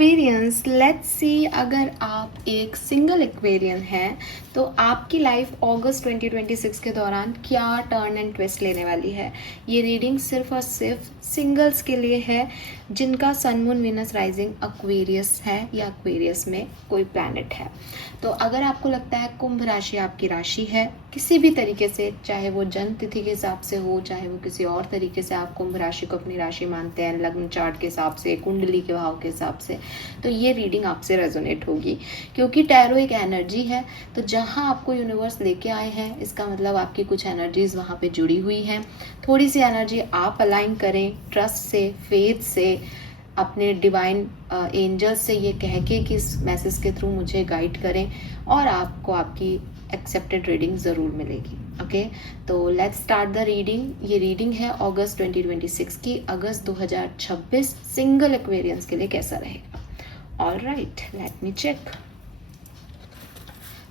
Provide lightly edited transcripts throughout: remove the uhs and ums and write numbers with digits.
Aquarians, let's see अगर आप एक सिंगल एक्वेरियन हैं तो आपकी लाइफ अगस्त 2026 के दौरान क्या टर्न एंड ट्विस्ट लेने वाली है। ये रीडिंग सिर्फ और सिर्फ सिंगल्स के लिए है जिनका sun moon Venus rising Aquarius है या एक्वेरियस में कोई प्लैनेट है। तो अगर आपको लगता है कुंभ राशि आपकी राशि है किसी भी तरीके से, चाहे वो जन्म तिथि के हिसाब से हो, चाहे वो किसी और तरीके से आप कुंभ राशि को अपनी राशि मानते हैं, लग्न चार्ट के हिसाब से, कुंडली के भाव के हिसाब से, तो ये रीडिंग आपसे रेजोनेट होगी क्योंकि टैरो एक एनर्जी है। तो जहाँ आपको यूनिवर्स लेके आए हैं इसका मतलब आपकी कुछ एनर्जीज वहाँ पे जुड़ी हुई हैं। थोड़ी सी एनर्जी आप अलाइन करें ट्रस्ट से, फेथ से, अपने डिवाइन एंजल्स से ये कह के कि इस मैसेज के थ्रू मुझे गाइड करें और आपको आपकी एक्सेप्टेड रीडिंग ज़रूर मिलेगी। ओके, तो लेट्स स्टार्ट द रीडिंग। ये रीडिंग है अगस्त 2026 की। अगस्त 2026 सिंगल एक्वेरियंस के लिए कैसा रहेगा। All right, let me check.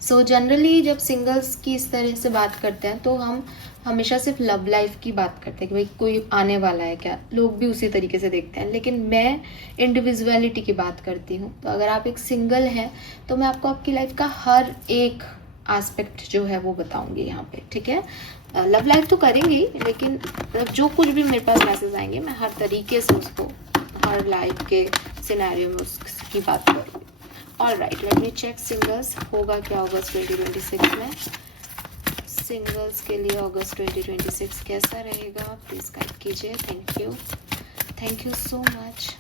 So generally जब सिंगल्स की इस तरह से बात करते हैं तो हम हमेशा सिर्फ लव लाइफ की बात करते हैं कि भाई कोई आने वाला है क्या, लोग भी उसी तरीके से देखते हैं, लेकिन मैं इंडिविजुअलिटी की बात करती हूँ। तो अगर आप एक सिंगल हैं तो मैं आपको आपकी लाइफ का हर एक एस्पेक्ट जो है वो बताऊंगी यहाँ पे, ठीक है। लव लाइफ तो करेंगी लेकिन जो कुछ भी मेरे पास मैसेज आएंगे मैं हर तरीके से उसको हर लाइफ के सिनेरियो में उसकी बात करूँगी। All right, let me check singles होगा क्या अगस्त 2026 में। सिंगल्स के लिए अगस्त 2026 कैसा रहेगा, प्लीज गाइड कीजिए। Thank you so much.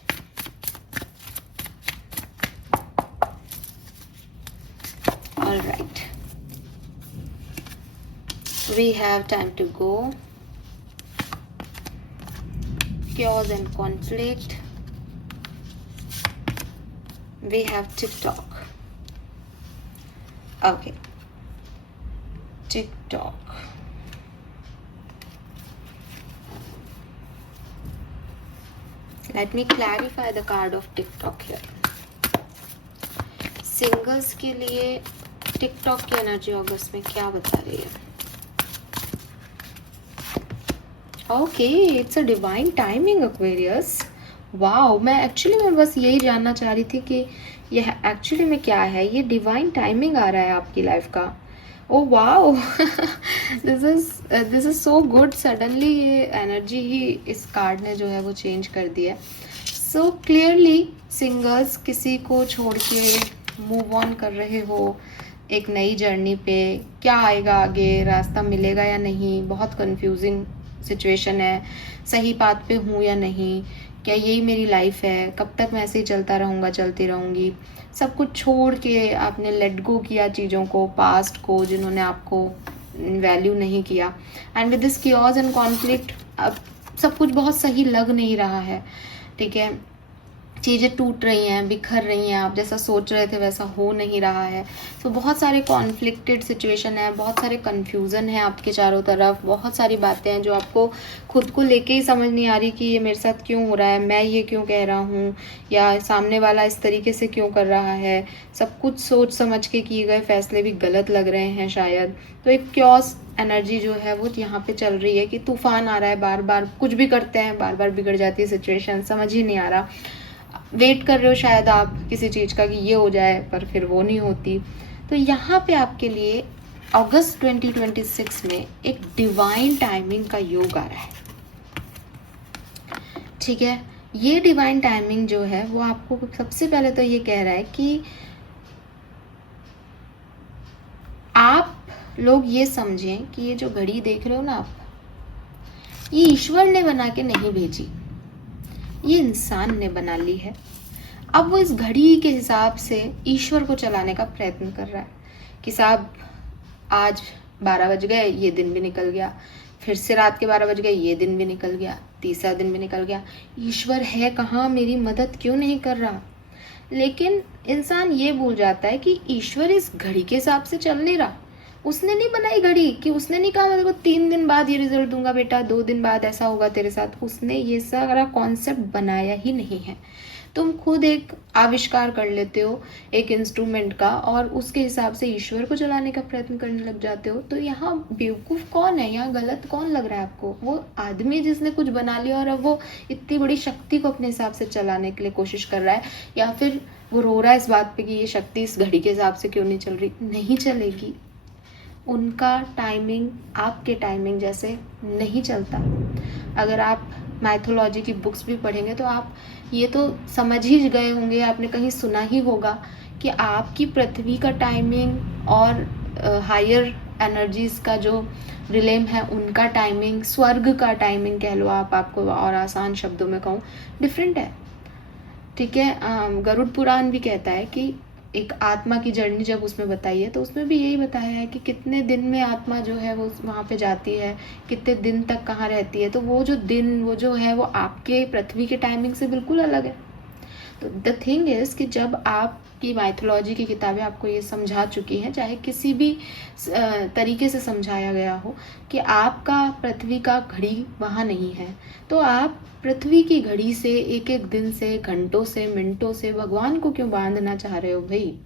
All right, we have time to go. Chaos and conflict. We have TikTok. Okay, TikTok. Let me clarify the card of TikTok here. Singles के लिए TikTok की energy अगस्त में क्या बता रही है। Okay, it's a divine timing Aquarius. Wow, मैं बस यही जानना चाह रही थी कि यह एक्चुअली में क्या है। ये डिवाइन टाइमिंग आ रहा है आपकी लाइफ का। Oh wow, this is so good. Suddenly ये एनर्जी ही इस कार्ड ने जो है वो चेंज कर दिया। सो क्लियरली सिंगल्स किसी को छोड़ के मूव ऑन कर रहे हो एक नई जर्नी पे। क्या आएगा आगे, रास्ता मिलेगा या नहीं, बहुत कंफ्यूजिंग सिचुएशन है। सही बात पे हूँ या नहीं, क्या यही मेरी लाइफ है, कब तक मैं ऐसे ही चलता रहूँगा, चलती रहूँगी। सब कुछ छोड़ के आपने लेट गो किया चीज़ों को, पास्ट को, जिन्होंने आपको वैल्यू नहीं किया। And with this chaos and conflict अब सब कुछ बहुत सही लग नहीं रहा है, ठीक है। चीज़ें टूट रही हैं, बिखर रही हैं, आप जैसा सोच रहे थे वैसा हो नहीं रहा है। तो बहुत सारे कॉन्फ्लिक्टेड सिचुएशन है, बहुत सारे कन्फ्यूज़न है आपके चारों तरफ, बहुत सारी बातें हैं जो आपको खुद को लेके ही समझ नहीं आ रही कि ये मेरे साथ क्यों हो रहा है, मैं ये क्यों कह रहा हूँ, या सामने वाला इस तरीके से क्यों कर रहा है। सब कुछ सोच समझ के किए गए फैसले भी गलत लग रहे हैं शायद। तो एक क्योस एनर्जी जो है वो यहाँ पे चल रही है कि तूफान आ रहा है, बार बार कुछ भी करते हैं बार बार बिगड़ जाती है सिचुएशन, समझ ही नहीं आ रहा। वेट कर रहे हो शायद आप किसी चीज़ का कि ये हो जाए, पर फिर वो नहीं होती। तो यहाँ पे आपके लिए अगस्त 2026 में एक डिवाइन टाइमिंग का योग आ रहा है, ठीक है। ये डिवाइन टाइमिंग जो है वो आपको सबसे पहले तो ये कह रहा है कि आप लोग ये समझें कि ये जो घड़ी देख रहे हो ना आप, ये ईश्वर ने बना के नहीं भेजी, ये इंसान ने बना ली है। अब वो इस घड़ी के हिसाब से ईश्वर को चलाने का प्रयत्न कर रहा है कि साहब आज 12 बज गए, ये दिन भी निकल गया, फिर से रात के 12 बज गए, ये दिन भी निकल गया, तीसरा दिन भी निकल गया। ईश्वर है कहाँ, मेरी मदद क्यों नहीं कर रहा। लेकिन इंसान ये भूल जाता है कि ईश्वर इस घड़ी के हिसाब से चल नहीं रहा। उसने नहीं बनाई घड़ी कि उसने नहीं कहा मेरे को 3 दिन बाद ये रिजल्ट दूंगा बेटा, 2 दिन बाद ऐसा होगा तेरे साथ। उसने ये सारा कॉन्सेप्ट बनाया ही नहीं है। तुम खुद एक आविष्कार कर लेते हो एक इंस्ट्रूमेंट का और उसके हिसाब से ईश्वर को चलाने का प्रयत्न करने लग जाते हो। तो यहाँ बेवकूफ़ कौन है, यहाँ गलत कौन लग रहा है आपको? वो आदमी जिसने कुछ बना लिया और अब वो इतनी बड़ी शक्ति को अपने हिसाब से चलाने के लिए कोशिश कर रहा है, या फिर वो रो रहा है इस बात पे कि ये शक्ति इस घड़ी के हिसाब से क्यों नहीं चल रही। नहीं चलेगी। उनका टाइमिंग आपके टाइमिंग जैसे नहीं चलता। अगर आप माइथोलॉजी की बुक्स भी पढ़ेंगे तो आप ये तो समझ ही गए होंगे, आपने कहीं सुना ही होगा कि आपकी पृथ्वी का टाइमिंग और हायर एनर्जीज का जो रिलेम है उनका टाइमिंग, स्वर्ग का टाइमिंग कह लो आप, आपको और आसान शब्दों में कहूँ, डिफरेंट है। ठीक है। गरुड़ पुराण भी कहता है कि एक आत्मा की जर्नी जब उसमें बताई है तो उसमें भी यही बताया है कि कितने दिन में आत्मा जो है वो वहाँ पे जाती है, कितने दिन तक कहाँ रहती है। तो वो जो दिन वो जो है वो आपके पृथ्वी के टाइमिंग से बिल्कुल अलग है। तो द थिंग इज़ कि जब आपकी माइथोलॉजी की किताबें आपको ये समझा चुकी हैं, चाहे किसी भी तरीके से समझाया गया हो कि आपका पृथ्वी का घड़ी वहाँ नहीं है, तो आप पृथ्वी की घड़ी से एक एक दिन से, घंटों से, मिनटों से भगवान को क्यों बांधना चाह रहे हो भाई?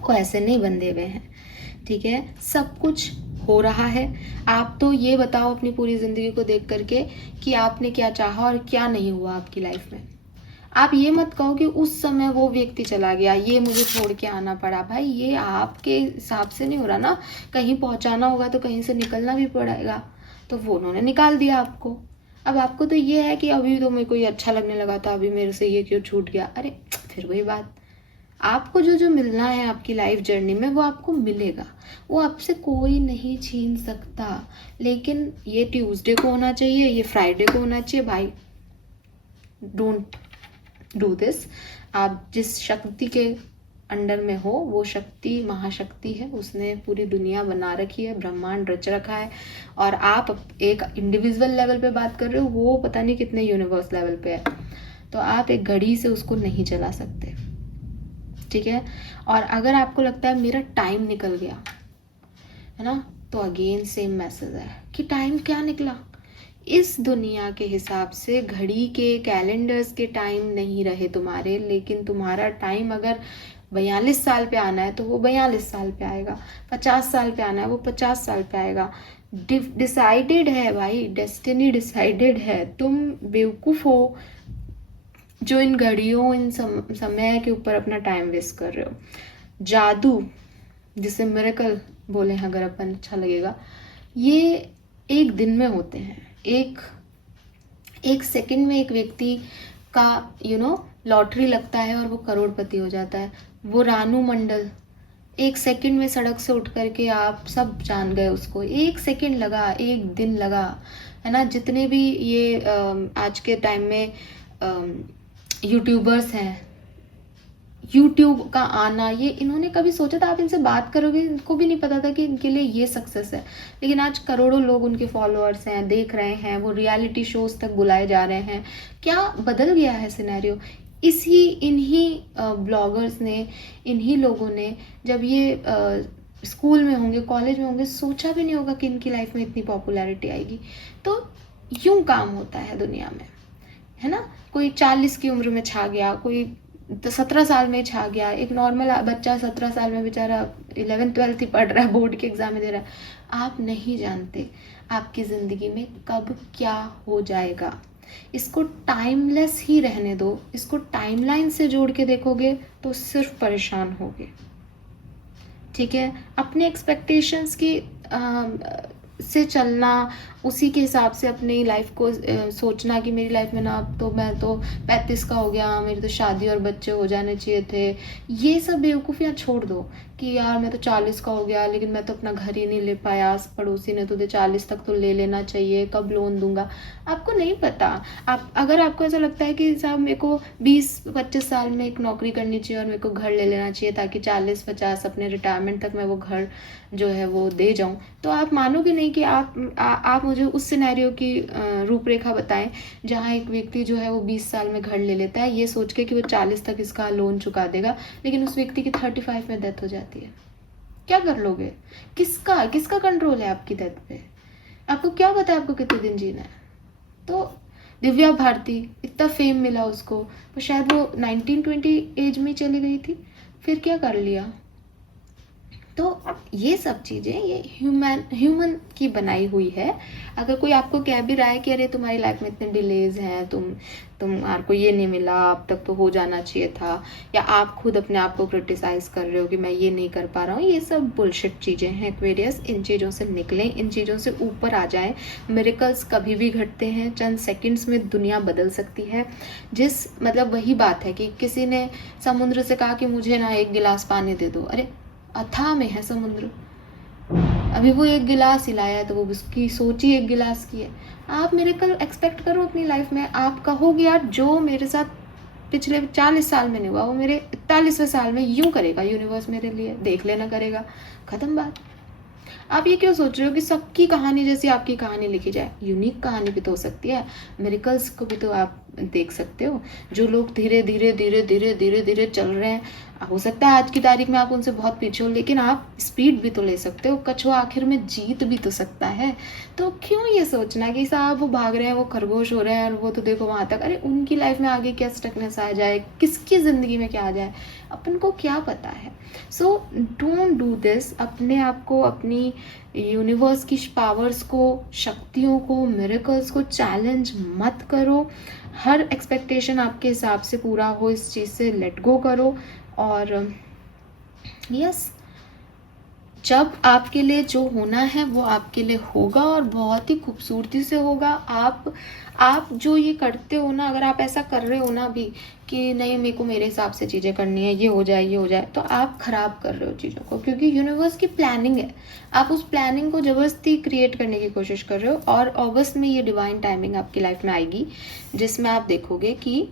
वो ऐसे नहीं बंधे हुए हैं। ठीक है, सब कुछ हो रहा है। आप तो ये बताओ अपनी पूरी ज़िंदगी को देख करके कि आपने क्या चाहा और क्या नहीं हुआ आपकी लाइफ में। आप ये मत कहो कि उस समय वो व्यक्ति चला गया, ये मुझे छोड़ के आना पड़ा। भाई ये आपके हिसाब से नहीं हो रहा ना, कहीं पहुंचाना होगा तो कहीं से निकलना भी पड़ेगा, तो वो उन्होंने निकाल दिया आपको। अब आपको तो ये है कि अभी तो मेरे को ये अच्छा लगने लगा था, अभी मेरे से ये क्यों छूट गया। अरे फिर वही बात, आपको जो जो मिलना है आपकी लाइफ जर्नी में वो आपको मिलेगा, वो आपसे कोई नहीं छीन सकता। लेकिन ये ट्यूसडे को होना चाहिए, ये फ्राइडे को होना चाहिए, भाई डोंट डू दिस। आप जिस शक्ति के अंडर में हो वो शक्ति महाशक्ति है, उसने पूरी दुनिया बना रखी है, ब्रह्मांड रच रखा है, और आप एक इंडिविजुअल लेवल पे बात कर रहे हो, वो पता नहीं कितने यूनिवर्स लेवल पे है। तो आप एक घड़ी से उसको नहीं चला सकते। ठीक है। और अगर आपको लगता है मेरा टाइम निकल गया है ना, तो अगेन सेम मैसेज है कि टाइम क्या निकला। इस दुनिया के हिसाब से घड़ी के कैलेंडर्स के टाइम नहीं रहे तुम्हारे, लेकिन तुम्हारा टाइम अगर 42 साल पे आना है तो वो 42 साल पे आएगा, 50 साल पे आना है वो 50 साल पे आएगा। डिसाइडेड है भाई, डेस्टिनी डिसाइडेड है। तुम बेवकूफ़ हो जो इन घड़ियों इन समय के ऊपर अपना टाइम वेस्ट कर रहे हो। जादू जिसे मिरेकल बोले हैं अगर अपन, अच्छा लगेगा, ये एक दिन में होते हैं। एक सेकंड में एक व्यक्ति का लॉटरी लगता है और वो करोड़पति हो जाता है। वो रानू मंडल एक सेकंड में सड़क से उठ करके आप सब जान गए उसको, एक सेकंड लगा, एक दिन लगा, है ना। जितने भी ये आज के टाइम में यूट्यूबर्स हैं, यूट्यूब का आना, ये इन्होंने कभी सोचा था? आप इनसे बात करोगे इनको भी नहीं पता था कि इनके लिए ये सक्सेस है, लेकिन आज करोड़ों लोग उनके फॉलोअर्स हैं, देख रहे हैं, वो रियलिटी शोज तक बुलाए जा रहे हैं। क्या बदल गया है सिनेरियो? इन्हीं ब्लॉगर्स ने, इन्हीं लोगों ने जब ये स्कूल में होंगे, कॉलेज में होंगे, सोचा भी नहीं होगा कि इनकी लाइफ में इतनी पॉपुलैरिटी आएगी। तो यूं काम होता है दुनिया में, है ना। कोई 40 की उम्र में छा गया, कोई 17 साल में छा गया। एक नॉर्मल बच्चा 17 साल में बेचारा 11th-12th ही पढ़ रहा है, बोर्ड के एग्जाम में दे रहा है। आप नहीं जानते आपकी ज़िंदगी में कब क्या हो जाएगा। इसको टाइमलेस ही रहने दो। इसको टाइमलाइन से जोड़ के देखोगे तो सिर्फ परेशान होगे। ठीक है। अपने एक्सपेक्टेशंस की से चलना, उसी के हिसाब से अपनी लाइफ को सोचना कि मेरी लाइफ में ना अब तो मैं तो 35 का हो गया, मेरी तो शादी और बच्चे हो जाने चाहिए थे। ये सब बेवकूफ़ियाँ छोड़ दो कि यार मैं तो 40 का हो गया लेकिन मैं तो अपना घर ही नहीं ले पाया, पड़ोसी ने तो 40 तक तो ले लेना चाहिए, कब लोन दूंगा। आपको नहीं पता। अगर आपको ऐसा लगता है कि साहब मेरे को 20-25 साल में एक नौकरी करनी चाहिए और मेरे को घर ले लेना चाहिए ताकि 40-50 अपने रिटायरमेंट तक मैं वो घर जो है वो दे जाऊं, तो आप मानोगे नहीं कि आप मुझे उस सिनेरियो की रूपरेखा बताएं जहां एक व्यक्ति जो है वो 20 साल में घर ले लेता है ये सोच के कि वो 40 तक इसका लोन चुका देगा, लेकिन उस व्यक्ति की 35 में डेथ हो जाती है। क्या कर लोगे? किसका कंट्रोल है आपकी डेथ पे? आपको क्या पता है आपको कितने दिन जीना है? तो दिव्या भारती, इतना फेम मिला उसको, पर शायद वो 19-20 एज में चली गई थी, फिर क्या कर लिया। तो ये सब चीज़ें ये ह्यूमन की बनाई हुई है। अगर कोई आपको कह भी रहा है कि अरे तुम्हारी लाइफ में इतने डिलेज हैं, तुम्हारे को ये नहीं मिला, अब तक तो हो जाना चाहिए था, या आप खुद अपने आप को क्रिटिसाइज कर रहे हो कि मैं ये नहीं कर पा रहा हूँ, ये सब बुलशिट चीज़ें हैं एक्वेरियस। इन चीज़ों से निकलें, इन चीज़ों से ऊपर आ जाएं। मिरेकल्स कभी भी घटते हैं, चंद सेकंड्स में दुनिया बदल सकती है। मतलब वही बात है कि किसी ने समुद्र से कहा कि मुझे ना एक गिलास पानी दे दो, अरे अथाह में है समुद्र, अभी वो एक गिलास ही लाया है, तो वो उसकी सोच ही एक गिलास की है। आप मिरेकल एक्सपेक्ट करो अपनी लाइफ में। आप कहोगे यार जो मेरे साथ पिछले 40 साल में नहीं हुआ, वो मेरे 41वें साल में यूं करेगा यूनिवर्स मेरे लिए, देख लेना करेगा, खत्म बात। आप ये क्यों सोच रहे हो कि सबकी कहानी जैसी आपकी कहानी लिखी जाए। यूनिक कहानी भी तो हो सकती है। मिरेकल्स को भी तो आप देख सकते हो। जो लोग धीरे धीरे धीरे धीरे धीरे धीरे चल रहे हैं, हो सकता है आज की तारीख में आप उनसे बहुत पीछे हो, लेकिन आप स्पीड भी तो ले सकते हो। कछुआ आखिर में जीत भी तो सकता है। तो क्यों ये सोचना कि साहब वो भाग रहे हैं, वो खरगोश हो रहे हैं, और वो तो देखो वहां तक, अरे उनकी लाइफ में आगे क्या स्टकनेस आ जाए, किसकी जिंदगी में क्या आ जाए, अपन को क्या पता है। So don't do this. अपने आप को, अपनी यूनिवर्स की पावर्स को, शक्तियों को, मिरेकल्स को चैलेंज मत करो। हर एक्सपेक्टेशन आपके हिसाब से पूरा हो, इस चीज़ से लेट गो करो। और यस, जब आपके लिए जो होना है वो आपके लिए होगा, और बहुत ही खूबसूरती से होगा। आप जो ये करते हो ना, अगर आप ऐसा कर रहे हो ना अभी कि नहीं मेरे को मेरे हिसाब से चीज़ें करनी है, ये हो जाए ये हो जाए, तो आप खराब कर रहे हो चीज़ों को, क्योंकि यूनिवर्स की प्लानिंग है। आप उस प्लानिंग को ज़बरदस्ती क्रिएट करने की कोशिश कर रहे हो। और अगस्त में ये डिवाइन टाइमिंग आपकी लाइफ में आएगी, जिसमें आप देखोगे कि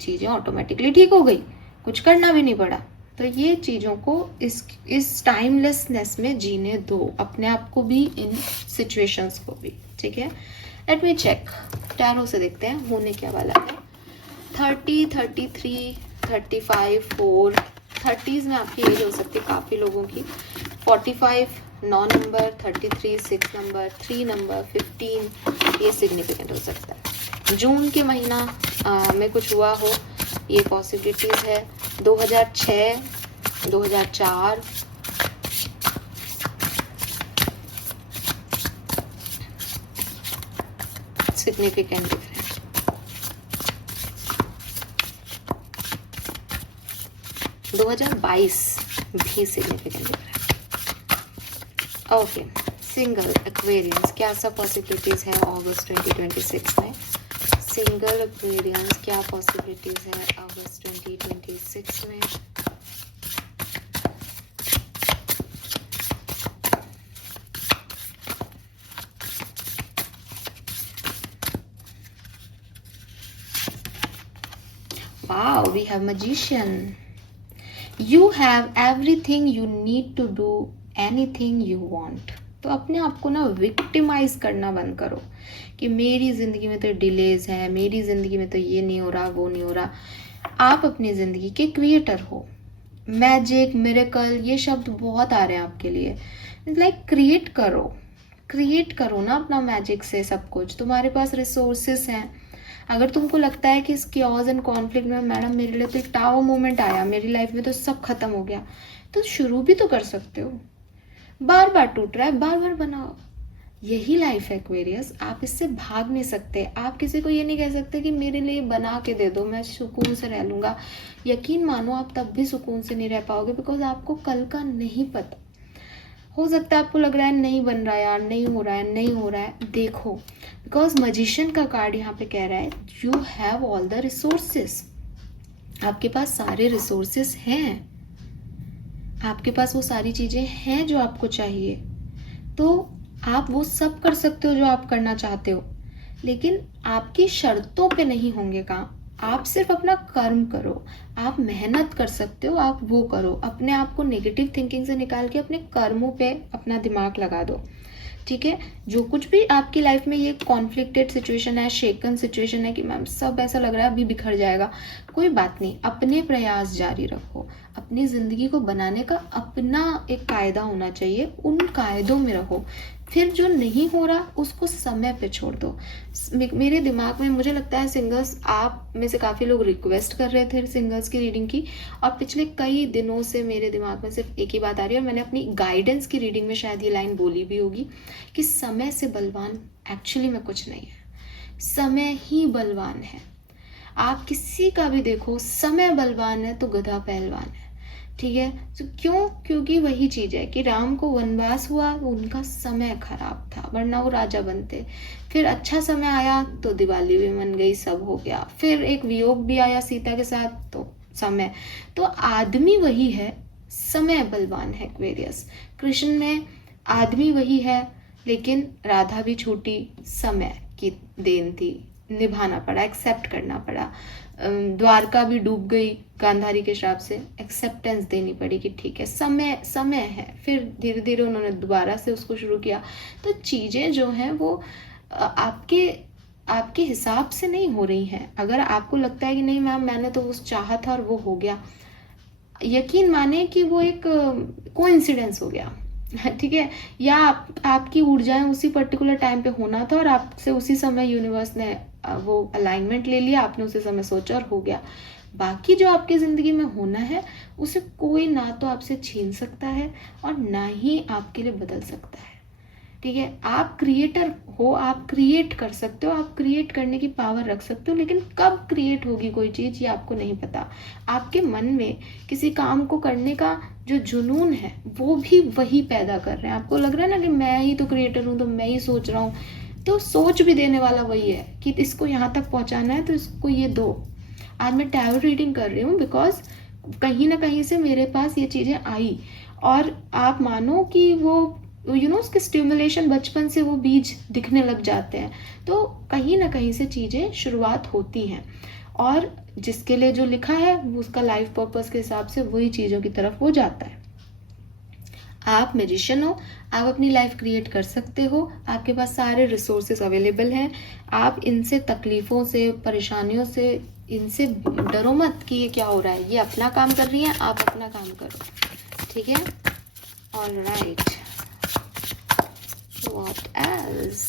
चीज़ें ऑटोमेटिकली ठीक हो गई, कुछ करना भी नहीं पड़ा। तो ये चीज़ों को इस टाइमलेसनेस में जीने दो, अपने आप को भी, इन सिचुएशंस को भी। ठीक है, लेट मी चेक, टैरो से देखते हैं होने क्या वाला है। 30, 33, 35, 4, 30s में आपकी एज हो सकती है काफ़ी लोगों की। 45 9 नंबर, 33 6 नंबर, 3 नंबर, 15 ये सिग्निफिकेंट हो सकता है। जून के महीना में कुछ हुआ हो, ये पॉसिबिलिटीज है। 2006, 2004, सिग्निफिकेंट दिख रहे हैं। 2022 भी सिग्निफिकेंट दिख रहा है। ओके, सिंगल एक्वेरियंस क्या सब पॉसिबिलिटीज है अगस्त 2026 में। सिंगल एक्वेरियंस क्या पॉसिबिलिटीज है अगस्त 2026 में। Wow, we have magician. You have everything you need to do anything you want. तो अपने आप को ना विक्टिमाइज करना बंद करो कि मेरी ज़िंदगी में तो डिलेज है, मेरी ज़िंदगी में तो ये नहीं हो रहा, वो नहीं हो रहा। आप अपनी ज़िंदगी के क्रिएटर हो। मैजिक, मिरेकल, ये शब्द बहुत आ रहे हैं आपके लिए। लाइक क्रिएट करो ना अपना मैजिक से सब कुछ। तुम्हारे पास रिसोर्सेस हैं। अगर तुमको लगता है कि इस क्योज एंड कॉन्फ्लिक्ट में मैडम मेरे लिए तो एक टावर मोमेंट आया, मेरी लाइफ में तो सब खत्म हो गया, तो शुरू भी तो कर सकते हो। बार बार टूट रहा है, बार बार बनाओ। यही लाइफ है एक्वेरियस, आप इससे भाग नहीं सकते। आप किसी को ये नहीं कह सकते कि मेरे लिए बना के दे दो, मैं सुकून से रह लूँगा। यकीन मानो आप तब भी सुकून से नहीं रह पाओगे, बिकॉज आपको कल का नहीं पता। हो सकता है आपको लग रहा है नहीं बन रहा है यार, नहीं हो रहा है। देखो, बिकॉज मजिशियन का कार्ड यहाँ पे कह रहा है you have all the resources. आपके पास सारे रिसोर्सेस हैं, आपके पास वो सारी चीज़ें हैं जो आपको चाहिए। तो आप वो सब कर सकते हो जो आप करना चाहते हो, लेकिन आपकी शर्तों पे नहीं होंगे काम। आप सिर्फ अपना कर्म करो। आप मेहनत कर सकते हो, आप वो करो। अपने आप को नेगेटिव थिंकिंग से निकाल के अपने कर्मों पे अपना दिमाग लगा दो। ठीक है, जो कुछ भी आपकी लाइफ में ये कॉन्फ्लिक्टेड सिचुएशन है, शेकन सिचुएशन है कि मैम सब ऐसा लग रहा है अभी बिखर जाएगा, कोई बात नहीं। अपने प्रयास जारी रखो, अपनी ज़िंदगी को बनाने का अपना एक कायदा होना चाहिए, उन कायदों में रहो। फिर जो नहीं हो रहा उसको समय पे छोड़ दो। मेरे दिमाग में मुझे लगता है सिंगर्स, आप में से काफ़ी लोग रिक्वेस्ट कर रहे थे सिंगर्स की रीडिंग की, और पिछले कई दिनों से मेरे दिमाग में सिर्फ एक ही बात आ रही है, और मैंने अपनी गाइडेंस की रीडिंग में शायद ये लाइन बोली भी होगी कि समय से बलवान एक्चुअली में कुछ नहीं है, समय ही बलवान है। आप किसी का भी देखो, समय बलवान है तो गधा पहलवान है, ठीक है। तो क्यों? क्योंकि वही चीज है कि राम को वनवास हुआ, उनका समय खराब था, वरना वो राजा बनते। फिर अच्छा समय आया तो दिवाली भी मन गई, सब हो गया। फिर एक वियोग भी आया सीता के साथ, तो समय। तो आदमी वही है, समय बलवान है एक्वेरियस। कृष्ण में आदमी वही है, लेकिन राधा भी छूटी, समय की देन थी, निभाना पड़ा, एक्सेप्ट करना पड़ा। द्वारका भी डूब गई गांधारी के श्राप से, एक्सेप्टेंस देनी पड़ी कि ठीक है, समय समय है। फिर धीरे धीरे उन्होंने दोबारा से उसको शुरू किया। तो चीज़ें जो हैं वो आपके हिसाब से नहीं हो रही हैं। अगर आपको लगता है कि नहीं मैम मैंने तो उस चाहा था और वो हो गया, यकीन माने कि वो एक कोइंसिडेंस हो गया, ठीक है। या आपकी ऊर्जाएं उसी पर्टिकुलर टाइम पे होना था और आपसे उसी समय यूनिवर्स ने वो अलाइनमेंट ले लिया, आपने उसी समय सोचा और हो गया। बाकी जो आपकी ज़िंदगी में होना है उसे कोई ना तो आपसे छीन सकता है और ना ही आपके लिए बदल सकता है, ठीक है। आप क्रिएटर हो, आप क्रिएट कर सकते हो, आप क्रिएट करने की पावर रख सकते हो, लेकिन कब क्रिएट होगी कोई चीज़ ये आपको नहीं पता। आपके मन में किसी काम को करने का जो जुनून है वो भी वही पैदा कर रहे हैं। आपको लग रहा है ना कि मैं ही तो क्रिएटर हूँ, तो मैं ही सोच रहा हूँ, तो सोच भी देने वाला वही है कि इसको यहाँ तक पहुँचाना है तो इसको ये दो। आज मैं टैरो रीडिंग कर रही हूँ बिकॉज कहीं ना कहीं से मेरे पास ये चीज़ें आई, और आप मानो कि वो उसके स्टिमुलेशन बचपन से वो बीज दिखने लग जाते हैं। तो कहीं ना कहीं से चीज़ें शुरुआत होती हैं, और जिसके लिए जो लिखा है वो उसका लाइफ पर्पस के हिसाब से वही चीज़ों की तरफ वो जाता है। आप मैजिशियन हो, आप अपनी लाइफ क्रिएट कर सकते हो, आपके पास सारे रिसोर्सेज अवेलेबल हैं। आप इनसे तकलीफ़ों से, परेशानियों से, इनसे डरो मत कि ये क्या हो रहा है, ये अपना काम कर रही हैं, आप अपना काम करो, ठीक है। All right, what else?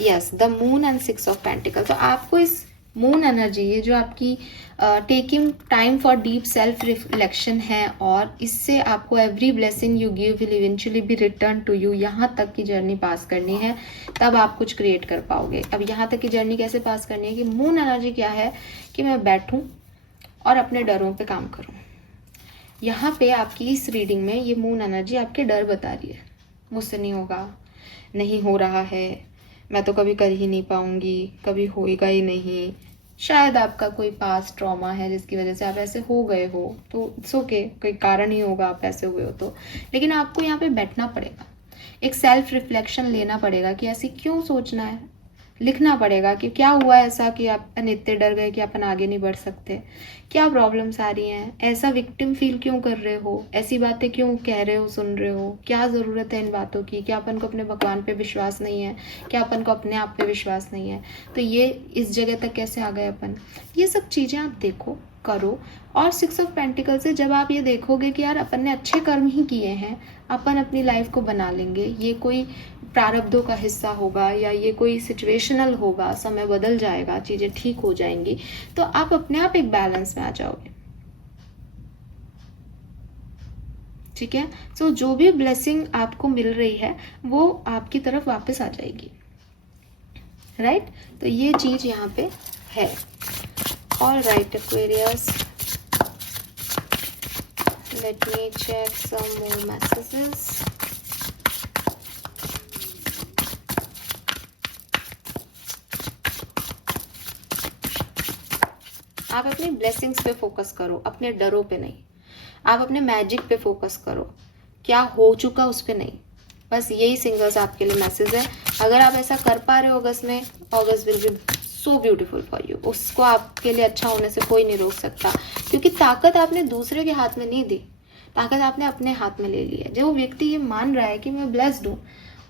Yes, the moon and 6 of Pentacles। तो आपको इस मून एनर्जी, ये जो आपकी taking time for deep self reflection है, और इससे आपको every blessing you give will eventually be return to you, यहाँ तक की जर्नी पास करनी है, तब आप कुछ क्रिएट कर पाओगे। अब यहाँ तक की जर्नी कैसे पास करनी है कि मून एनर्जी क्या है कि मैं बैठूं और अपने डरों पे काम करूं। यहाँ पे आपकी इस रीडिंग में ये मून एनर्जी आपके डर बता रही है, मुझसे नहीं होगा, नहीं हो रहा है, मैं तो कभी कर ही नहीं पाऊंगी, कभी होएगा ही नहीं। शायद आपका कोई पास्ट ट्रॉमा है जिसकी वजह से आप ऐसे हो गए हो, तो इट्स ओके, कोई कारण ही होगा आप ऐसे हुए हो तो। लेकिन आपको यहाँ पे बैठना पड़ेगा, एक सेल्फ रिफ्लेक्शन लेना पड़ेगा कि ऐसे क्यों सोचना है, लिखना पड़ेगा कि क्या हुआ ऐसा कि आप इतने डर गए कि अपन आगे नहीं बढ़ सकते, क्या प्रॉब्लम्स आ रही हैं, ऐसा विक्टिम फील क्यों कर रहे हो, ऐसी बातें क्यों कह रहे हो, सुन रहे हो, क्या ज़रूरत है इन बातों की, क्या अपन को अपने भगवान पे विश्वास नहीं है, क्या अपन को अपने आप पे विश्वास नहीं है, तो ये इस जगह तक कैसे आ गए अपन। ये सब चीज़ें आप देखो, करो। और 6 ऑफ पेंटिकल से जब आप ये देखोगे कि यार अपन ने अच्छे कर्म ही किए हैं, अपन अपनी लाइफ को बना लेंगे, ये कोई प्रारब्धों का हिस्सा होगा या ये कोई सिचुएशनल होगा, समय बदल जाएगा, चीज़ें ठीक हो जाएंगी, तो आप अपने आप एक बैलेंस में आ जाओगे, ठीक है। सो जो भी ब्लेसिंग आपको मिल रही है वो आपकी तरफ वापस आ जाएगी, राइट। तो ये चीज़ यहाँ पे है। All right Aquarius, let me check some more messages. आप अपनी ब्लेसिंग्स पे फोकस करो, अपने डरों पे नहीं। आप अपने मैजिक पे फोकस करो, क्या हो चुका उस पे नहीं। बस यही सिंगर्स आपके लिए मैसेज है। अगर आप ऐसा कर पा रहे हो अगस्त में, August will be so beautiful for you. उसको आपके लिए अच्छा होने से कोई नहीं रोक सकता, क्योंकि ताकत आपने दूसरे के हाथ में नहीं दी, ताकत आपने अपने हाथ में ले ली है। जो व्यक्ति ये मान रहा है कि मैं ब्लेस्ड हूँ,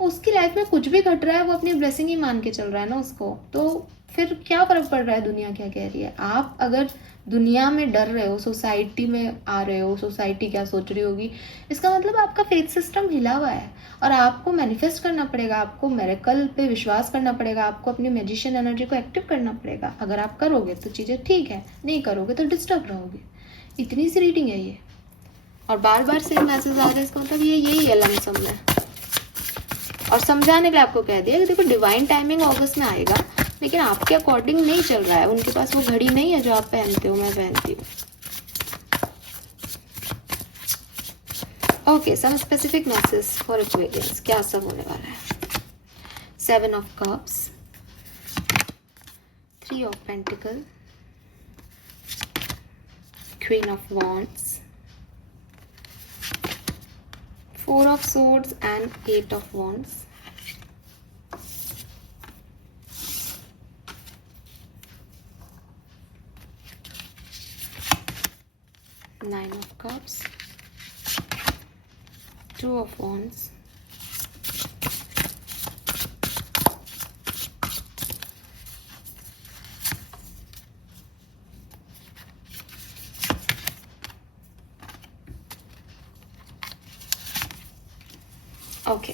उसकी लाइफ में कुछ भी घट रहा है वो अपनी ब्लेसिंग ही मान के चल रहा है ना उसको, तो फिर क्या फर्क पड़ रहा है दुनिया क्या कह रही है? आप अगर दुनिया में डर रहे हो, सोसाइटी में आ रहे हो, सोसाइटी क्या सोच रही होगी, इसका मतलब आपका फेथ सिस्टम हिला हुआ है और आपको मैनिफेस्ट करना पड़ेगा, आपको मिरेकल पे विश्वास करना पड़ेगा, आपको अपनी मैजिशियन एनर्जी को एक्टिव करना पड़ेगा। अगर आप करोगे तो चीज़ें ठीक है, नहीं करोगे तो डिस्टर्ब रहोगे। इतनी सी रीडिंग है ये, और बार बार सेम मैसेज आ रहा है, इसका मतलब ये यही है लमसम में। और समझाने के लिए आपको कह दिया कि देखो डिवाइन टाइमिंग अगस्त में आएगा, लेकिन आपके अकॉर्डिंग नहीं चल रहा है। उनके पास वो घड़ी नहीं है जो आप पहनते हो, मैं पहनती हूँ। Okay, some specific message for Aquarians, क्या सब होने वाला है? 7 of cups, 3 of pentacle, queen of wands, 4 of swords and 8 of wands. Nine of cups, 2 of wands, okay.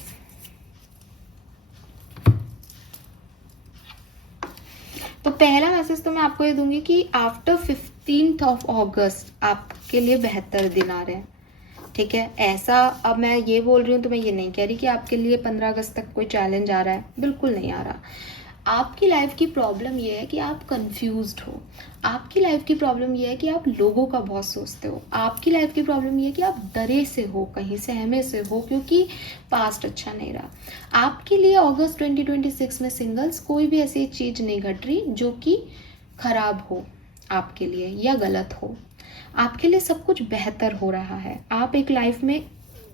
तो पहला मैसेज तो मैं आपको ये दूंगी कि आफ्टर 15th ऑफ अगस्त आपके लिए बेहतर दिन आ रहे हैं, ठीक है? ऐसा अब मैं ये बोल रही हूँ तो मैं ये नहीं कह रही कि आपके लिए 15 अगस्त तक कोई चैलेंज आ रहा है, बिल्कुल नहीं आ रहा। आपकी लाइफ की प्रॉब्लम ये है कि आप कंफ्यूज्ड हो। आपकी लाइफ की प्रॉब्लम ये है कि आप लोगों का बहुत सोचते हो। आपकी लाइफ की प्रॉब्लम ये है कि आप डरे से हो, कहीं सहमे से हो, क्योंकि पास्ट अच्छा नहीं रहा। आपके लिए अगस्त 2026 में सिंगल्स कोई भी ऐसी चीज़ नहीं घट रही जो कि खराब हो आपके लिए या गलत हो। आपके लिए सब कुछ बेहतर हो रहा है। आप एक लाइफ में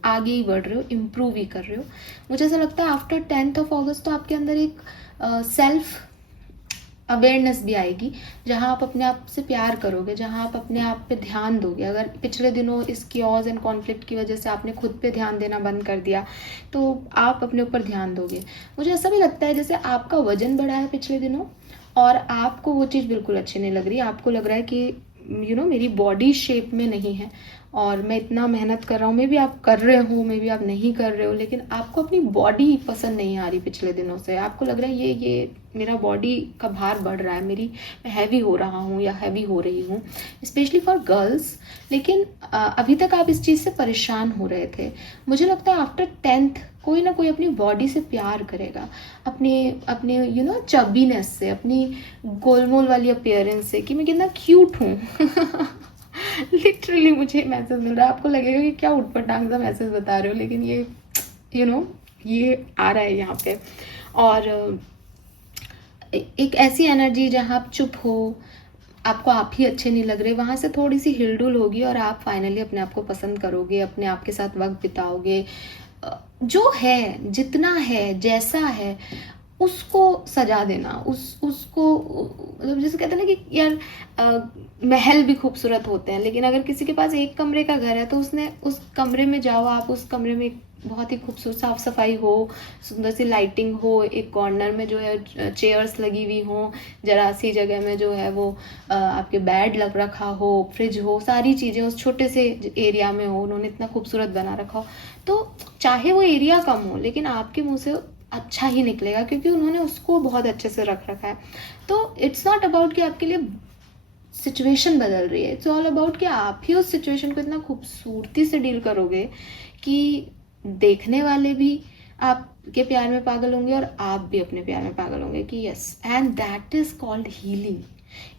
आगे ही बढ़ रहे हो, इम्प्रूव ही कर रहे हो। मुझे ऐसा लगता है आफ्टर 10th ऑफ अगस्त तो आपके अंदर एक सेल्फ अवेयरनेस भी आएगी, जहां आप अपने आप से प्यार करोगे, जहां आप अपने आप पे ध्यान दोगे। अगर पिछले दिनों इस कियोस एंड कॉन्फ्लिक्ट की वजह से आपने खुद पे ध्यान देना बंद कर दिया, तो आप अपने ऊपर ध्यान दोगे। मुझे ऐसा भी लगता है जैसे आपका वजन बढ़ा है पिछले दिनों और आपको वो चीज़ बिल्कुल अच्छी नहीं लग रही। आपको लग रहा है कि मेरी बॉडी शेप में नहीं है और मैं इतना मेहनत कर रहा हूँ। मे भी आप कर रहे हो, मे भी आप नहीं कर रहे हो, लेकिन आपको अपनी बॉडी पसंद नहीं आ रही पिछले दिनों से। आपको लग रहा है ये मेरा बॉडी का भार बढ़ रहा है, मैं हैवी हो रहा हूँ या हैवी हो रही हूँ, स्पेशली फॉर गर्ल्स। लेकिन अभी तक आप इस चीज़ से परेशान हो रहे थे। मुझे लगता है आफ्टर 10th कोई ना कोई अपनी बॉडी से प्यार करेगा, अपने चबीनेस से, अपनी गोलमोल वाली अपीयरेंस से, कि मैं कितना क्यूट हूँ। लिटरली मुझे मैसेज मिल रहा है। आपको लगेगा कि क्या उठपटांग सा मैसेज बता रहे हो, लेकिन ये ये आ रहा है यहाँ पे। और एक ऐसी एनर्जी जहाँ आप चुप हो, आपको आप ही अच्छे नहीं लग रहे, वहाँ से थोड़ी सी हिलडुल होगी और आप फाइनली अपने आप को पसंद करोगे, अपने आप के साथ वक्त बिताओगे। जो है, जितना है, जैसा है, उसको सजा देना। उसको मतलब जैसे कहते हैं ना कि यार महल भी खूबसूरत होते हैं, लेकिन अगर किसी के पास एक कमरे का घर है तो उसने उस कमरे में जाओ आप, उस कमरे में बहुत ही खूबसूरत साफ सफाई हो, सुंदर सी लाइटिंग हो, एक कॉर्नर में जो है चेयर्स लगी हुई हो, जरा सी जगह में जो है वो आपके बेड लग रखा हो, फ्रिज हो, सारी चीज़ें उस छोटे से एरिया में हो, उन्होंने इतना खूबसूरत बना रखा हो। तो चाहे वो एरिया कम हो, लेकिन आपके मुंह से अच्छा ही निकलेगा, क्योंकि उन्होंने उसको बहुत अच्छे से रख रखा है। तो इट्स नॉट अबाउट कि आपके लिए सिचुएशन बदल रही है, इट्स ऑल अबाउट कि आप ही उस सिचुएशन को इतना खूबसूरती से डील करोगे कि देखने वाले भी आपके प्यार में पागल होंगे और आप भी अपने प्यार में पागल होंगे कि yes, and that is called healing.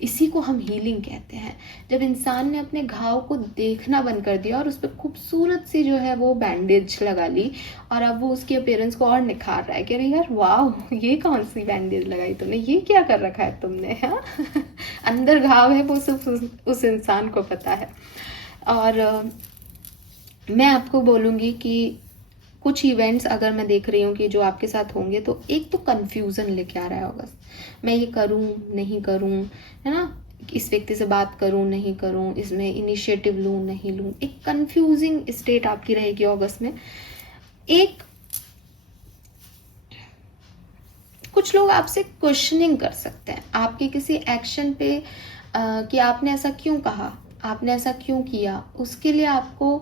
इसी को हम हीलिंग कहते हैं, जब इंसान ने अपने घाव को देखना बंद कर दिया और उस पर खूबसूरत सी जो है वो बैंडेज लगा ली, और अब वो उसकी अपीयरेंस को और निखार रहा है कि अरे यार वाह, ये कौन सी बैंडेज लगाई तुमने, ये क्या कर रखा है तुमने, हाँ। अंदर घाव है वो सिर्फ उस इंसान को पता है। और मैं आपको बोलूँगी कि कुछ इवेंट्स अगर मैं देख रही हूँ कि जो आपके साथ होंगे, तो एक तो कन्फ्यूज़न लेके आ रहा है अगस्त। मैं ये करूँ नहीं करूँ, है ना, इस व्यक्ति से बात करूँ नहीं करूँ, इसमें इनिशिएटिव लूँ नहीं लूँ, एक कन्फ्यूजिंग स्टेट आपकी रहेगी अगस्त में। कुछ कुछ लोग आपसे क्वेश्चनिंग कर सकते हैं आपके किसी एक्शन पे, कि आपने ऐसा क्यों कहा, आपने ऐसा क्यों किया। उसके लिए आपको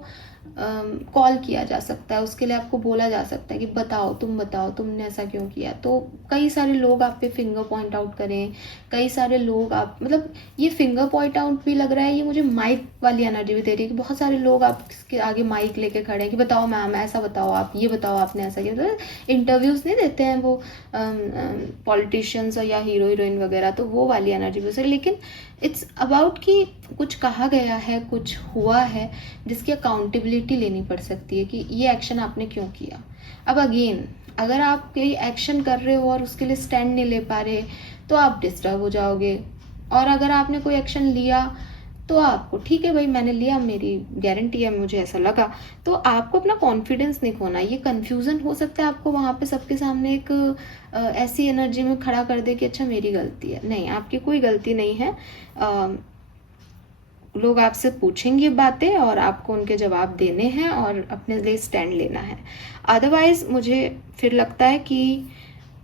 कॉल किया जा सकता है, उसके लिए आपको बोला जा सकता है कि बताओ तुमने ऐसा क्यों किया। तो कई सारे लोग आप पे फिंगर पॉइंट आउट करें, कई सारे लोग आप, मतलब ये फिंगर पॉइंट आउट भी लग रहा है, ये मुझे माइक वाली एनर्जी भी दे रही है कि बहुत सारे लोग आपके आगे माइक लेके खड़े हैं कि बताओ मैम ऐसा बताओ, आप ये बताओ आपने ऐसा किया। मतलब इंटरव्यूज नहीं देते हैं वो पॉलिटिशियंस या हीरो हीरोइन वगैरह, तो वो वाली एनर्जी भी। लेकिन इट्स अबाउट कि कुछ कहा गया है, कुछ हुआ है जिसकी अकाउंटेबिलिटी लेनी पड़ सकती है कि ये एक्शन आपने क्यों किया। अब अगेन अगर आप कोई एक्शन कर रहे हो और उसके लिए स्टैंड नहीं ले पा रहे तो आप डिस्टर्ब हो जाओगे, और अगर आपने कोई एक्शन लिया तो आपको ठीक है भाई मैंने लिया, मेरी गारंटी है, मुझे ऐसा लगा, तो आपको अपना कॉन्फिडेंस नहीं खोना। ये कन्फ्यूज़न हो सकता है आपको वहाँ पे सबके सामने एक ऐसी एनर्जी में खड़ा कर दे कि अच्छा मेरी गलती है। नहीं, आपकी कोई गलती नहीं है। लोग आपसे पूछेंगे बातें और आपको उनके जवाब देने हैं और अपने लिए स्टैंड लेना है। अदरवाइज मुझे फिर लगता है कि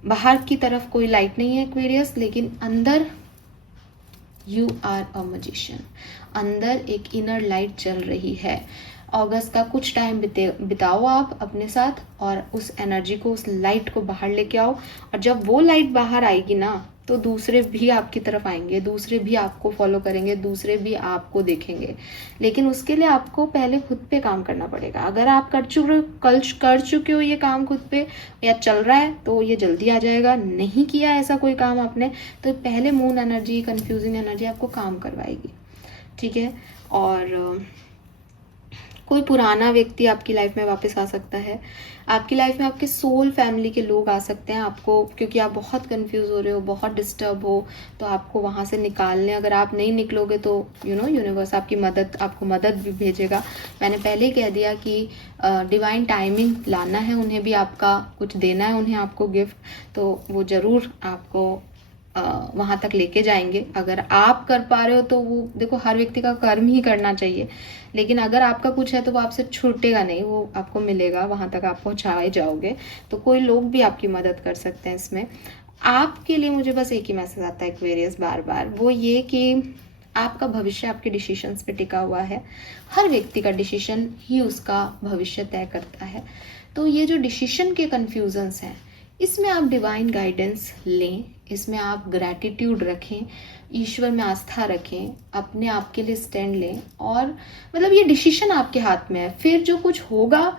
बाहर की तरफ कोई लाइट नहीं है एक्वेरियस, लेकिन अंदर यू आर अ मैजिशियन, अंदर एक इनर लाइट चल रही है। अगस्त का कुछ टाइम बिताओ आप अपने साथ और उस एनर्जी को, उस लाइट को बाहर लेके आओ, और जब वो लाइट बाहर आएगी ना तो दूसरे भी आपकी तरफ आएंगे, दूसरे भी आपको फॉलो करेंगे, दूसरे भी आपको देखेंगे। लेकिन उसके लिए आपको पहले खुद पे काम करना पड़ेगा। अगर आप कर चुके हो ये काम खुद पे या चल रहा है तो ये jल्दी आ जाएगा। नहीं किया ऐसा कोई काम आपने तो पहले मून एनर्जी, कंफ्यूजिंग एनर्जी आपको काम करवाएगी, ठीक है। और कोई पुराना व्यक्ति आपकी लाइफ में वापस आ सकता है, आपकी लाइफ में आपके सोल फैमिली के लोग आ सकते हैं आपको, क्योंकि आप बहुत कंफ्यूज हो रहे हो, बहुत डिस्टर्ब हो, तो आपको वहाँ से निकालने, अगर आप नहीं निकलोगे तो यूनिवर्स आपको मदद भी भेजेगा। मैंने पहले ही कह दिया कि डिवाइन टाइमिंग लाना है, उन्हें भी आपका कुछ देना है, उन्हें आपको गिफ्ट, तो वो ज़रूर आपको वहाँ तक लेके जाएंगे। अगर आप कर पा रहे हो तो वो देखो, हर व्यक्ति का कर्म ही करना चाहिए, लेकिन अगर आपका कुछ है तो वो आपसे छूटेगा नहीं, वो आपको मिलेगा, वहाँ तक आप पहुँचाए जाओगे। तो कोई लोग भी आपकी मदद कर सकते हैं इसमें। आपके लिए मुझे बस एक ही मैसेज आता है एक्वेरियस बार बार, वो ये कि आपका भविष्य आपके डिसीजंस पे टिका हुआ है। हर व्यक्ति का डिसीजन ही उसका भविष्य तय करता है। तो ये जो डिसीजन के कन्फ्यूजन्स हैं, इसमें आप डिवाइन गाइडेंस लें, इसमें आप ग्रैटिट्यूड रखें, ईश्वर में आस्था रखें, अपने आप के लिए स्टैंड लें, और मतलब ये डिसीजन आपके हाथ में है। फिर जो कुछ होगा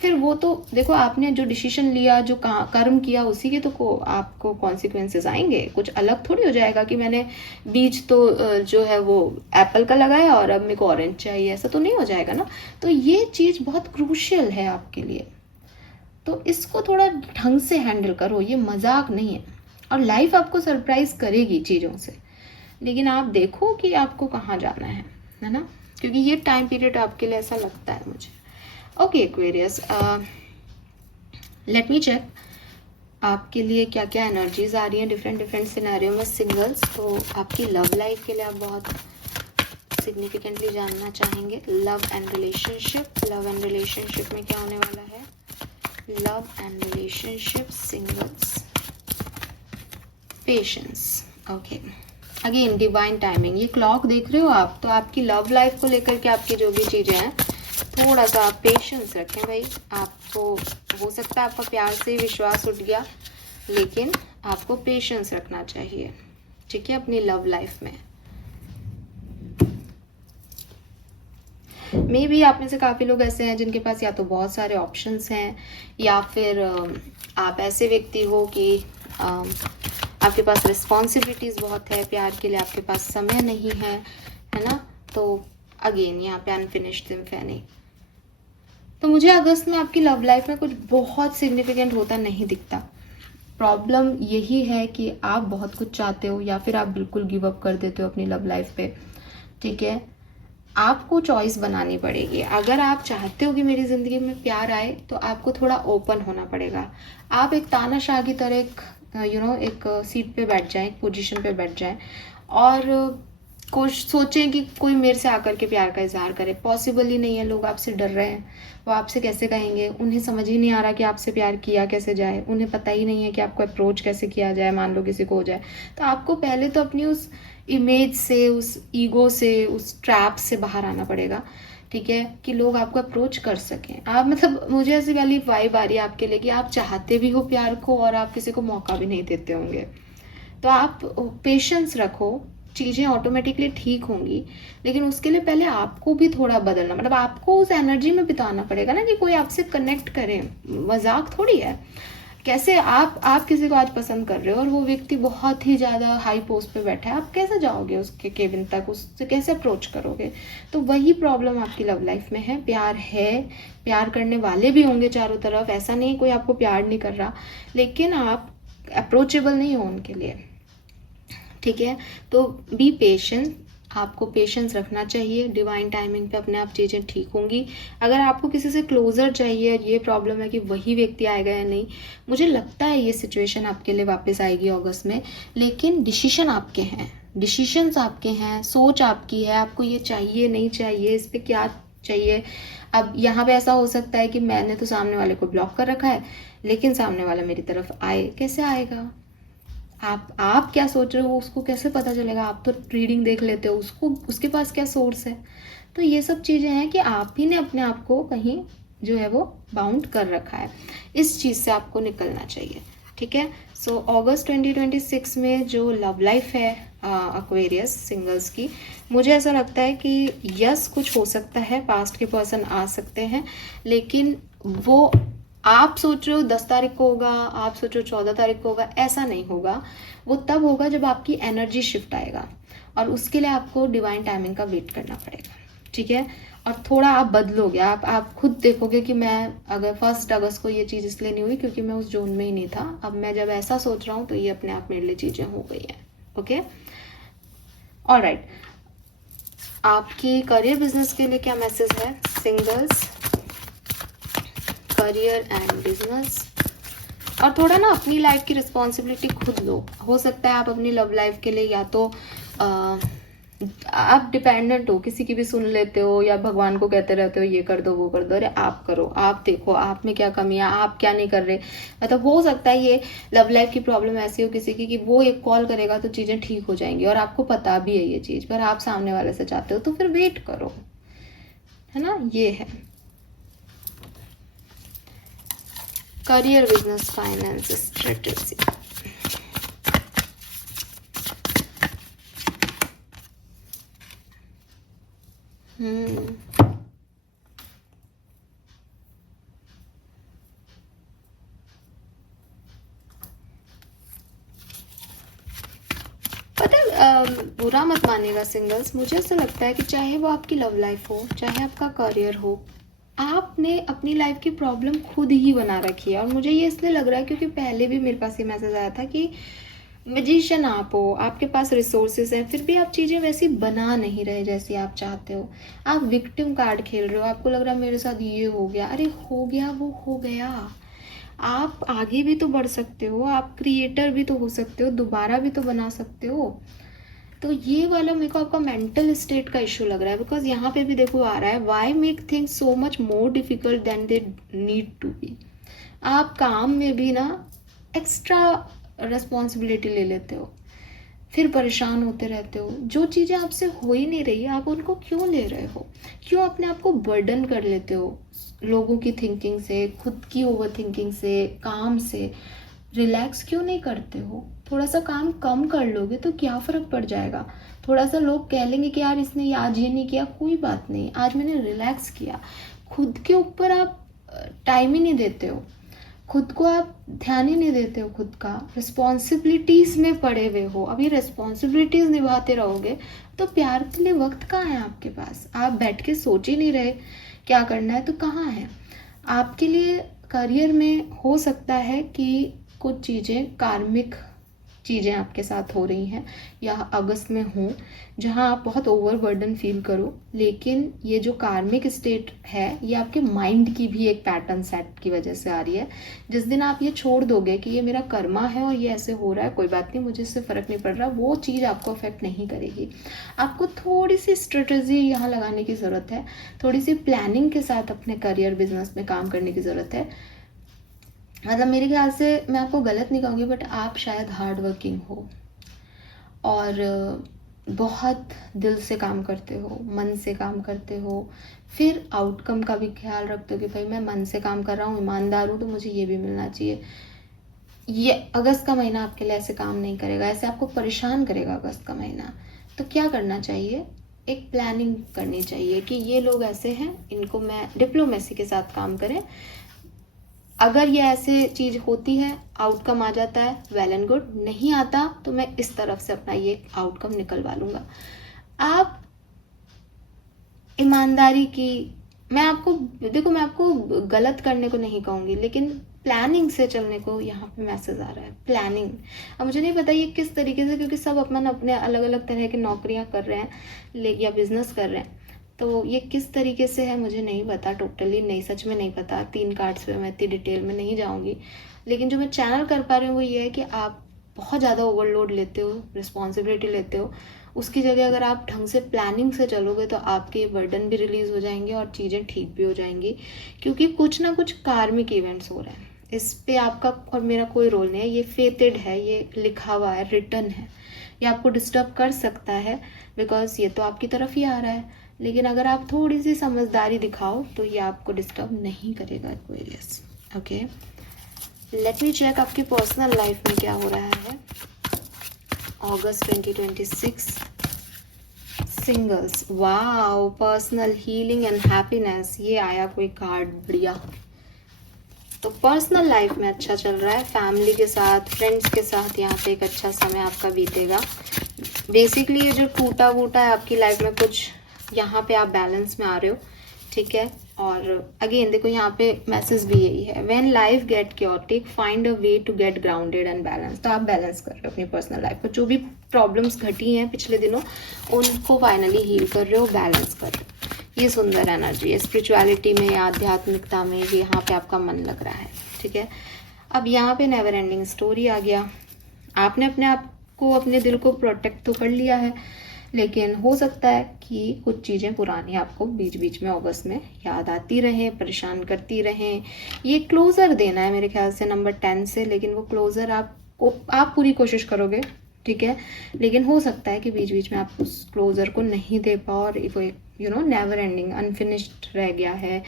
फिर वो तो देखो, आपने जो डिसीजन लिया, जो कर्म किया, उसी के तो आपको कॉन्सिक्वेंसेस आएंगे। कुछ अलग थोड़ी हो जाएगा कि मैंने बीज तो जो है वो एप्पल का लगाया और अब मेरे को ऑरेंज चाहिए, ऐसा तो नहीं हो जाएगा ना। तो ये चीज़ बहुत क्रूशियल है आपके लिए, तो इसको थोड़ा ढंग से हैंडल करो, ये मजाक नहीं है। और लाइफ आपको सरप्राइज करेगी चीज़ों से, लेकिन आप देखो कि आपको कहाँ जाना है ना, क्योंकि ये टाइम पीरियड आपके लिए ऐसा लगता है मुझे। Okay Aquarius, let me check आपके लिए क्या क्या एनर्जीज आ रही हैं डिफरेंट सिनेरियो में सिंगल्स। तो आपकी लव लाइफ के लिए आप बहुत सिग्निफिकेंटली जानना चाहेंगे। लव एंड रिलेशनशिप में क्या होने वाला है? Love and relationship singles, patience, okay. Again divine timing, ये क्लॉक देख रहे हो आप, तो आपकी लव लाइफ को लेकर के आपकी जो भी चीज़ें हैं, थोड़ा सा आप पेशेंस रखें भाई। आपको हो सकता है आपका प्यार से विश्वास उठ गया, लेकिन आपको पेशेंस रखना चाहिए, ठीक है, अपनी लव लाइफ में। मे बी आप में से काफ़ी लोग ऐसे हैं जिनके पास या तो बहुत सारे ऑप्शंस हैं, या फिर आप ऐसे व्यक्ति हो कि आपके पास रिस्पॉन्सिबिलिटीज़ बहुत है, प्यार के लिए आपके पास समय नहीं है ना। तो अगेन यहाँ पे अनफिनिश्ड सिम्फनी। तो मुझे अगस्त में आपकी लव लाइफ में कुछ बहुत सिग्निफिकेंट होता नहीं दिखता। प्रॉब्लम यही है कि आप बहुत कुछ चाहते हो, या फिर आप बिल्कुल गिव अप कर देते हो अपनी लव लाइफ पे, ठीक है। आपको चॉइस बनानी पड़ेगी। अगर आप चाहते हो कि मेरी ज़िंदगी में प्यार आए, तो आपको थोड़ा ओपन होना पड़ेगा। आप एक तानाशाह की तरह एक सीट पे बैठ जाएं, एक पोजीशन पे बैठ जाएं, और सोचें कि कोई मेरे से आकर के प्यार का इजहार करे, पॉसिबल ही नहीं है। लोग आपसे डर रहे हैं, वो आपसे कैसे कहेंगे? उन्हें समझ ही नहीं आ रहा कि आपसे प्यार किया कैसे जाए, उन्हें पता ही नहीं है कि आपको अप्रोच कैसे किया जाए, मान लो किसी को हो जाए। तो आपको पहले तो अपनी उस इमेज से, उस ईगो से, उस ट्रैप से बाहर आना पड़ेगा, ठीक है, कि लोग आपको अप्रोच कर सकें। आप मतलब मुझे ऐसी वाली वाइब आ रही है आपके लिए कि आप चाहते भी हो प्यार को और आप किसी को मौका भी नहीं देते होंगे। तो आप पेशेंस रखो, चीज़ें ऑटोमेटिकली ठीक होंगी, लेकिन उसके लिए पहले आपको भी थोड़ा बदलना, मतलब आपको उस एनर्जी में बिताना पड़ेगा ना, कि कोई आपसे कनेक्ट करे। मजाक थोड़ी है। कैसे आप किसी को आज पसंद कर रहे हो और वो व्यक्ति बहुत ही ज़्यादा हाई पोस्ट पे बैठा है, आप कैसे जाओगे उसके केबिन तक, उससे कैसे अप्रोच करोगे? तो वही प्रॉब्लम आपकी लव लाइफ में है। प्यार है, प्यार करने वाले भी होंगे चारों तरफ, ऐसा नहीं कोई आपको प्यार नहीं कर रहा, लेकिन आप अप्रोचेबल नहीं हो उनके लिए, ठीक है। तो बी पेशेंट, आपको पेशेंस रखना चाहिए। डिवाइन टाइमिंग पे अपने आप चीज़ें ठीक होंगी। अगर आपको किसी से क्लोजर चाहिए, ये प्रॉब्लम है कि वही व्यक्ति आएगा या नहीं, मुझे लगता है ये सिचुएशन आपके लिए वापस आएगी अगस्त में, लेकिन डिसीजन आपके हैं, डिसीजंस आपके हैं, सोच आपकी है, आपको ये चाहिए नहीं चाहिए, इस पर क्या चाहिए। अब यहाँ पे ऐसा हो सकता है कि मैंने तो सामने वाले को ब्लॉक कर रखा है, लेकिन सामने वाला मेरी तरफ आए, कैसे आएगा? आप क्या सोच रहे हो उसको कैसे पता चलेगा? आप तो रीडिंग देख लेते हो, उसको उसके पास क्या सोर्स है? तो ये सब चीज़ें हैं कि आप ही ने अपने आप को कहीं जो है वो बाउंड कर रखा है। इस चीज़ से आपको निकलना चाहिए, ठीक है। सो अगस्त 2026 में जो लव लाइफ है एक्वेरियस सिंगल्स की, मुझे ऐसा लगता है कि यस कुछ हो सकता है, पास्ट के पर्सन आ सकते हैं, लेकिन वो आप सोच रहे हो 10 तारीख को होगा, आप सोच रहे हो 14 तारीख को होगा, ऐसा नहीं होगा। वो तब होगा जब आपकी एनर्जी शिफ्ट आएगा, और उसके लिए आपको डिवाइन टाइमिंग का वेट करना पड़ेगा, ठीक है। और थोड़ा आप बदलोगे, आप खुद देखोगे कि मैं अगर 1 अगस्त को ये चीज़ इसलिए नहीं हुई क्योंकि मैं उस जोन में ही नहीं था, अब मैं जब ऐसा सोच रहा हूँ तो ये अपने आप मेरे लिए चीज़ें हो गई हैं, ओके। ऑलराइट, आपकी करियर बिजनेस के लिए क्या मैसेज है सिंगल्स? करियर एंड बिजनेस, और थोड़ा ना अपनी लाइफ की रिस्पॉन्सिबिलिटी खुद लो। हो सकता है आप अपनी लव लाइफ के लिए या तो आप डिपेंडेंट हो, किसी की भी सुन लेते हो, या भगवान को कहते रहते हो ये कर दो वो कर दो। अरे आप करो, आप देखो आप में क्या कमी है, आप क्या नहीं कर रहे। मतलब हो सकता है ये लव लाइफ की प्रॉब्लम ऐसी हो किसी की कि वो एक कॉल करेगा तो चीज़ें ठीक हो जाएंगी, और आपको पता भी है ये चीज़, पर आप सामने वाले से चाहते हो, तो फिर वेट करो, है ना। ये है करियर बिजनेस फाइनेंस स्ट्रेटेजी। पता है, बुरा मत मानिएगा सिंगल्स, मुझे ऐसा लगता है कि चाहे वो आपकी लव लाइफ हो, चाहे आपका करियर हो, आपने अपनी लाइफ की प्रॉब्लम खुद ही बना रखी है। और मुझे ये इसलिए लग रहा है क्योंकि पहले भी मेरे पास ये मैसेज आया था कि मैजिशियन आप हो, आपके पास रिसोर्सेज हैं, फिर भी आप चीज़ें वैसी बना नहीं रहे जैसी आप चाहते हो। आप विक्टिम कार्ड खेल रहे हो, आपको लग रहा है मेरे साथ ये हो गया। अरे हो गया वो हो गया, आप आगे भी तो बढ़ सकते हो, आप क्रिएटर भी तो हो सकते हो, दोबारा भी तो बना सकते हो। तो ये वाला मेरे को आपका मेंटल स्टेट का इशू लग रहा है, बिकॉज यहाँ पे भी देखो आ रहा है why make things so much more difficult than they need to be. आप काम में भी ना एक्स्ट्रा रिस्पॉन्सिबिलिटी ले लेते हो, फिर परेशान होते रहते हो। जो चीज़ें आपसे हो ही नहीं रही आप उनको क्यों ले रहे हो? क्यों अपने आप को बर्डन कर लेते हो लोगों की थिंकिंग से, खुद की ओवर थिंकिंग से, काम से? रिलैक्स क्यों नहीं करते हो? थोड़ा सा काम कम कर लोगे तो क्या फ़र्क पड़ जाएगा? थोड़ा सा लोग कह लेंगे कि यार इसने आज ये नहीं किया, कोई बात नहीं, आज मैंने रिलैक्स किया। खुद के ऊपर आप टाइम ही नहीं देते हो, खुद को आप ध्यान ही नहीं देते हो, खुद का रिस्पॉन्सिबिलिटीज़ में पड़े हुए हो। अब ये रिस्पॉन्सिबिलिटीज़ निभाते रहोगे तो प्यार के लिए वक्त कहाँ है आपके पास? आप बैठ के सोच ही नहीं रहे क्या करना है, तो कहाँ है आपके लिए? करियर में हो सकता है कि कुछ चीज़ें कार्मिक चीज़ें आपके साथ हो रही हैं या अगस्त में हों जहां आप बहुत ओवरबर्डन फील करो, लेकिन ये जो कार्मिक स्टेट है ये आपके माइंड की भी एक पैटर्न सेट की वजह से आ रही है। जिस दिन आप ये छोड़ दोगे कि ये मेरा कर्मा है और ये ऐसे हो रहा है, कोई बात नहीं, मुझे इससे फ़र्क नहीं पड़ रहा, वो चीज़ आपको अफेक्ट नहीं करेगी। आपको थोड़ी सी स्ट्रेटजी यहाँ लगाने की ज़रूरत है, थोड़ी सी प्लानिंग के साथ अपने करियर बिजनेस में काम करने की ज़रूरत है। मतलब मेरे ख्याल से, मैं आपको गलत नहीं कहूँगी, बट आप शायद हार्ड वर्किंग हो और बहुत दिल से काम करते हो, मन से काम करते हो, फिर आउटकम का भी ख्याल रखते हो कि भाई मैं मन से काम कर रहा हूँ, ईमानदार हूँ, तो मुझे ये भी मिलना चाहिए। ये अगस्त का महीना आपके लिए ऐसे काम नहीं करेगा, ऐसे आपको परेशान करेगा अगस्त का महीना। तो क्या करना चाहिए, एक प्लानिंग करनी चाहिए कि ये लोग ऐसे हैं, इनको मैं डिप्लोमेसी के साथ काम करें। अगर ये ऐसे चीज़ होती है, आउटकम आ जाता है, वेल एंड गुड, नहीं आता तो मैं इस तरफ से अपना ये आउटकम निकलवा लूँगा। आप ईमानदारी की, मैं आपको देखो, मैं आपको गलत करने को नहीं कहूँगी, लेकिन प्लानिंग से चलने को यहाँ पे मैसेज आ रहा है, प्लानिंग। अब मुझे नहीं पता ये किस तरीके से, क्योंकि सब अपने अलग अलग तरह की नौकरियाँ कर रहे हैं या बिजनेस कर रहे हैं, तो ये किस तरीके से है मुझे नहीं पता, टोटली नहीं, सच में नहीं पता। 3 कार्ड्स पे मैं इतनी डिटेल में नहीं जाऊँगी, लेकिन जो मैं चैनल कर पा रही हूँ वो ये है कि आप बहुत ज़्यादा ओवरलोड लेते हो, रिस्पॉन्सिबिलिटी लेते हो। उसकी जगह अगर आप ढंग से प्लानिंग से चलोगे तो आपके बर्डन भी रिलीज़ हो जाएंगे और चीज़ें ठीक भी हो जाएंगी, क्योंकि कुछ ना कुछ कार्मिक इवेंट्स हो रहे हैं। इस पे आपका और मेरा कोई रोल नहीं है, ये फेटेड है, ये लिखा हुआ है, रिटन है। ये आपको डिस्टर्ब कर सकता है बिकॉज ये तो आपकी तरफ ही आ रहा है, लेकिन अगर आप थोड़ी सी समझदारी दिखाओ तो ये आपको डिस्टर्ब नहीं करेगा Aquarius. Okay, let me check आपकी पर्सनल लाइफ में क्या हो रहा है अगस्त 2026। Singles, wow, personal healing and happiness, ये आया कोई कार्ड, बढ़िया। तो पर्सनल लाइफ में अच्छा चल रहा है, फैमिली के साथ, फ्रेंड्स के साथ यहाँ पे एक अच्छा समय आपका बीतेगा। बेसिकली ये जो टूटा वूटा है आपकी लाइफ में कुछ, यहाँ पे आप बैलेंस में आ रहे हो, ठीक है। और अगेन देखो यहाँ पे मैसेज भी यही है, when life get chaotic find a way to get grounded and balance. तो आप बैलेंस कर रहे हो अपनी पर्सनल लाइफ को, जो भी प्रॉब्लम्स घटी हैं पिछले दिनों उनको फाइनली हील कर रहे हो, बैलेंस कर रहे हो। ये सुंदर एनर्जी है, स्पिरिचुअलिटी में, आध्यात्मिकता में, ये यहाँ पे आपका मन लग रहा है, ठीक है। अब यहाँ पे नेवर एंडिंग स्टोरी आ गया। आपने अपने आप को, अपने दिल को प्रोटेक्ट तो कर लिया है, लेकिन हो सकता है कि कुछ चीज़ें पुरानी आपको बीच बीच में अगस्त में याद आती रहें, परेशान करती रहें। ये क्लोज़र देना है मेरे ख्याल से नंबर 10 से, लेकिन वो क्लोज़र आप पूरी कोशिश करोगे, ठीक है, लेकिन हो सकता है कि बीच बीच में आप उस क्लोज़र को नहीं दे पाओ और वो नेवर एंडिंग अनफिनिश्ड रह गया है,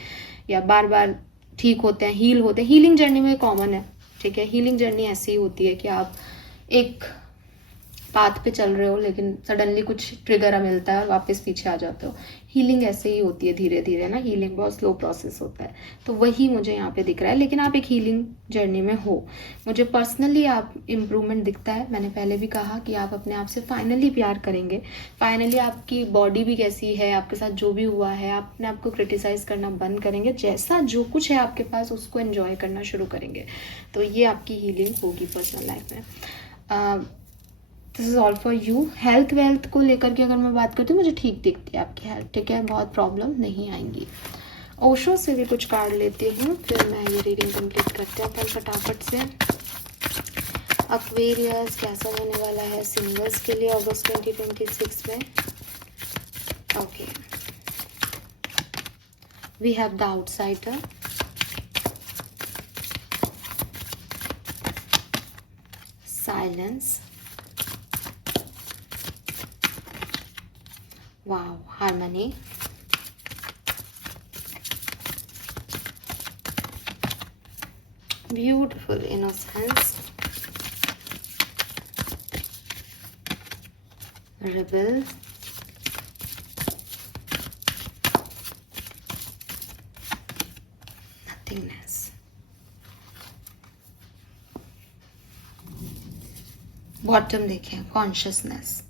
या बार बार ठीक होते हैं, हील होते हैं। हीलिंग जर्नी में कॉमन है, ठीक है। हीलिंग जर्नी ऐसी ही होती है कि आप एक पाथ पे चल रहे हो लेकिन सडनली कुछ ट्रिगर मिलता है और वापस पीछे आ जाते हो। हीलिंग ऐसे ही होती है, धीरे धीरे ना, हीलिंग बहुत स्लो प्रोसेस होता है। तो वही मुझे यहाँ पे दिख रहा है, लेकिन आप एक हीलिंग जर्नी में हो। मुझे पर्सनली आप इम्प्रूवमेंट दिखता है। मैंने पहले भी कहा कि आप अपने आप से फाइनली प्यार करेंगे। फाइनली आपकी बॉडी भी कैसी है, आपके साथ जो भी हुआ है, आप अपने आप को क्रिटिसाइज करना बंद करेंगे, जैसा जो कुछ है आपके पास उसको एंजॉय करना शुरू करेंगे। तो ये आपकी हीलिंग होगी पर्सनल लाइफ में। This is all for you. Health wealth को लेकर के अगर मैं बात करती हूँ, मुझे ठीक दिखती है आपकी हेल्थ, ठीक है, बहुत प्रॉब्लम नहीं आएंगी। ओशो से भी कुछ कार्ड लेती हूँ, फिर मैं ये रीडिंग कंप्लीट करते हैं अपन फटाफट से। एक्वेरियस कैसा होने वाला है सिंगल्स के लिए अगस्त 2026 में। Okay, we have the outsider, silence, wow, harmony, beautiful innocence, rebel, nothingness। Bottom देखें, कॉन्शियसनेस।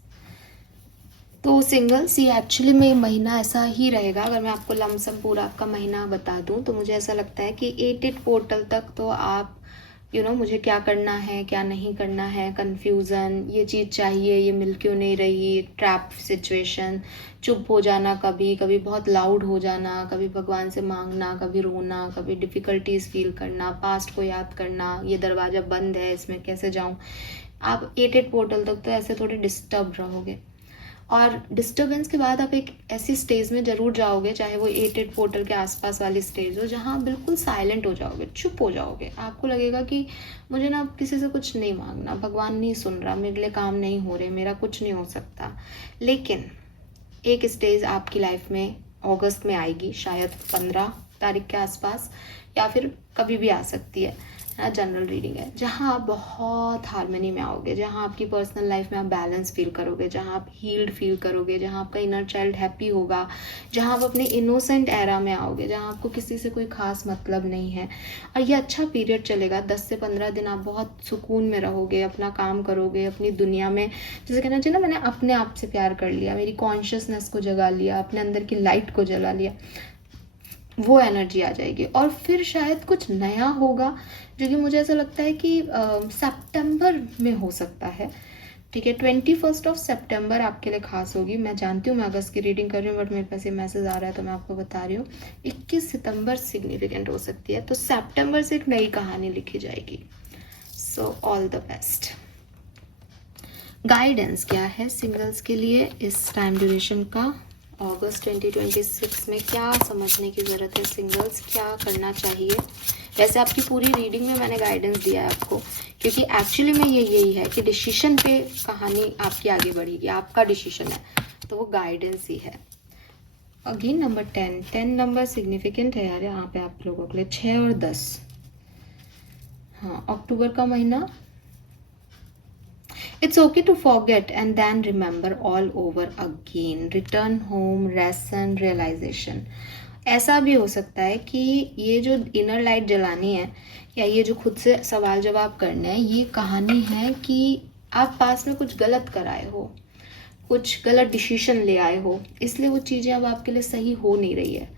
तो सिंगल्स, ये एक्चुअली में महीना ऐसा ही रहेगा। अगर मैं आपको लमसम पूरा आपका महीना बता दूं तो मुझे ऐसा लगता है कि 8 पोर्टल तक तो आप मुझे क्या करना है क्या नहीं करना है, कन्फ्यूज़न, ये चीज़ चाहिए, ये मिल क्यों नहीं रही, ट्रैप सिचुएशन, चुप हो जाना, कभी कभी बहुत लाउड हो जाना, कभी भगवान से मांगना, कभी रोना, कभी डिफ़िकल्टीज फील करना, पास्ट को याद करना, ये दरवाज़ा बंद है, इसमें कैसे जाऊँ। आप 8 पोर्टल तक तो ऐसे थोड़े डिस्टर्ब रहोगे, और डिस्टर्बेंस के बाद आप एक ऐसी स्टेज में ज़रूर जाओगे, चाहे वो 8 पोर्टल के आसपास वाली स्टेज हो, जहाँ आप बिल्कुल साइलेंट हो जाओगे, चुप हो जाओगे। आपको लगेगा कि मुझे ना किसी से कुछ नहीं मांगना, भगवान नहीं सुन रहा, मेरे लिए काम नहीं हो रहे, मेरा कुछ नहीं हो सकता। लेकिन एक स्टेज आपकी लाइफ में अगस्त में आएगी, शायद 15 तारीख के आसपास, या फिर कभी भी आ सकती है ना, जनरल रीडिंग है, जहाँ आप बहुत हार्मनी में आओगे, जहाँ आपकी पर्सनल लाइफ में आप बैलेंस फील करोगे, जहाँ आप हील्ड फील करोगे, जहाँ आपका इनर चाइल्ड हैप्पी होगा, जहाँ आप अपने इनोसेंट एरा में आओगे, जहाँ आपको किसी से कोई खास मतलब नहीं है। और ये अच्छा पीरियड चलेगा, 10 से 15 दिन आप बहुत सुकून में रहोगे, अपना काम करोगे, अपनी दुनिया में, जैसे कहना चाहिए ना, मैंने अपने आप से प्यार कर लिया, मेरी कॉन्शियसनेस को जगा लिया, अपने अंदर की लाइट को जला लिया, वो एनर्जी आ जाएगी। और फिर शायद कुछ नया होगा, जो कि मुझे ऐसा लगता है कि सितंबर में हो सकता है। ठीक है, 21 सितंबर आपके लिए खास होगी। मैं जानती हूँ मैं अगस्त की रीडिंग कर रही हूँ, बट मेरे पास ये मैसेज आ रहा है तो मैं आपको बता रही हूँ। 21 सितंबर सिग्निफिकेंट हो सकती है, तो सितंबर से एक नई कहानी लिखी जाएगी। So all the best. Guidance क्या है सिंगल्स के लिए इस टाइम ड्यूरेशन का? अगस्त 2026 में क्या समझने की ज़रूरत है सिंगल्स, क्या करना चाहिए? वैसे आपकी पूरी रीडिंग में मैंने गाइडेंस दिया है आपको, क्योंकि एक्चुअली में यही है कि डिसीजन पे कहानी आपकी आगे बढ़ेगी, आपका डिसीजन है, तो वो गाइडेंस ही है। अगेन नंबर 10 नंबर सिग्निफिकेंट है यार यहाँ पे आप लोगों के लिए, 6 और 10। हाँ, अक्टूबर का महीना। It's okay to forget and then remember all over again. Return home, lesson, realization. ऐसा भी हो सकता है कि ये जो इनर लाइट जलानी है, या ये जो खुद से सवाल जवाब करना है, ये कहानी है कि आप पास में कुछ गलत कराए हो, कुछ गलत डिसीजन ले आए हो, इसलिए वो चीज़ें अब आपके लिए सही हो नहीं रही है।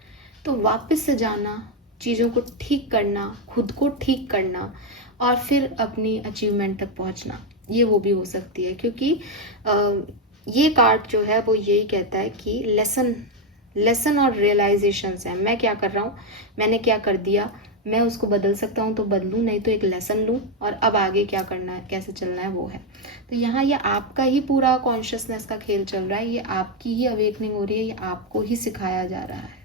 तो वापस से जाना, चीज़ों को ठीक करना, खुद को ठीक करना, और फिर अपनी अचीवमेंट तक पहुंचना, ये वो भी हो सकती है। क्योंकि ये कार्ड जो है वो यही कहता है कि लेसन और रियलाइजेशंस है। मैं क्या कर रहा हूँ, मैंने क्या कर दिया, मैं उसको बदल सकता हूँ तो बदलूँ, नहीं तो एक लेसन लूँ और अब आगे क्या करना है, कैसे चलना है, वो है। तो यहाँ ये आपका ही पूरा कॉन्शियसनेस का खेल चल रहा है, ये आपकी ही अवेकनिंग हो रही है, ये आपको ही सिखाया जा रहा है।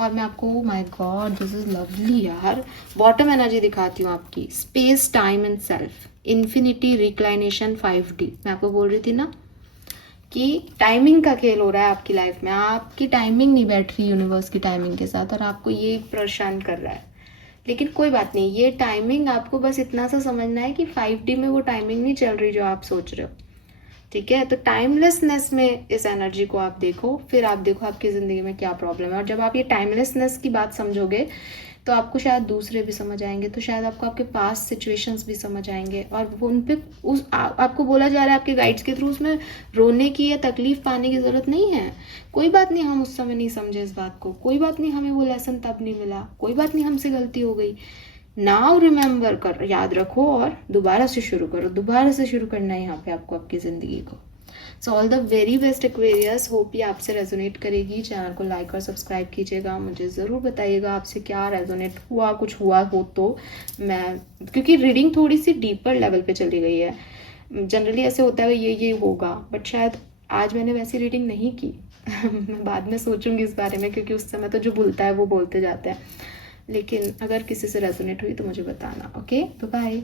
और मैं आपको, my God this is lovely यार, बॉटम एनर्जी दिखाती हूँ आपकी, space time and self, infinity, reclination, 5D। मैं आपको बोल रही थी ना कि टाइमिंग का खेल हो रहा है आपकी लाइफ में, आपकी टाइमिंग नहीं बैठ रही यूनिवर्स की टाइमिंग के साथ, और आपको ये परेशान कर रहा है। लेकिन कोई बात नहीं, ये टाइमिंग आपको बस इतना सा समझना है कि 5D में वो टाइमिंग नहीं चल रही जो आप सोच रहे हो। ठीक है, तो टाइमलेसनेस में इस एनर्जी को आप देखो, फिर आप देखो आपकी ज़िंदगी में क्या प्रॉब्लम है। और जब आप ये टाइमलेसनेस की बात समझोगे तो आपको शायद दूसरे भी समझ आएंगे, तो शायद आपको आपके पास सिचुएशंस भी समझ आएंगे, और वो उन पे आपको बोला जा रहा है आपके गाइड्स के थ्रू, उसमें रोने की या तकलीफ पाने की ज़रूरत नहीं है। कोई बात नहीं, हम उस समय नहीं समझे इस बात को, कोई बात नहीं, हमें वो लेसन तब नहीं मिला, कोई बात नहीं, हमसे गलती हो गई। नाउ रिमेंबर कर, याद रखो और दोबारा से शुरू करो, दोबारा से शुरू करना है यहाँ पे आपको आपकी ज़िंदगी को। So all the very best Aquarius, hope ये आपसे रेजोनेट करेगी। चैनल को लाइक और सब्सक्राइब कीजिएगा, मुझे ज़रूर बताइएगा आपसे क्या रेजोनेट हुआ, कुछ हुआ हो तो। मैं, क्योंकि रीडिंग थोड़ी सी डीपर लेवल पे चली गई है, जनरली ऐसे होता है ये होगा, बट शायद आज मैंने वैसी रीडिंग नहीं की मैं बाद में सोचूंगी इस बारे में, क्योंकि उस समय तो जो भूलता है वो बोलते जाते हैं। लेकिन अगर किसी से रेजोनेट हुई तो मुझे बताना। Okay, bye.